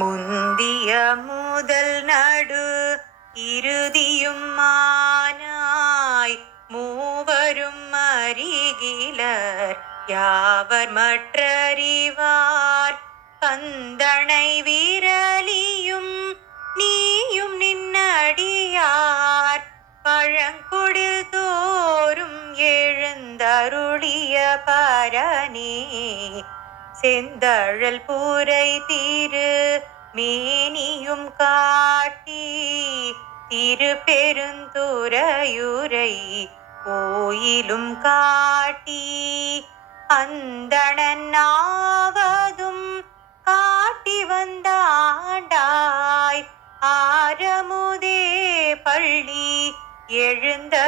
முந்திய முதல் நடு இறுதியும் மானாய் மூவரும் அருகிலர் யாவர் மற்றறிவார் பந்தனை விரலியும் நீயும் நின்னடியார் பழங்குடில் தோறும் எழுந்தருளிய பரணி செந்தழல் பூரை திரு மேனியும் காட்டி திரு பெருந்துறையுரை கோயிலும் காட்டி அந்தணனாவதும் காட்டி வந்தாண்டாய் ஆரமுதே பள்ளி எழுந்தருளாயே.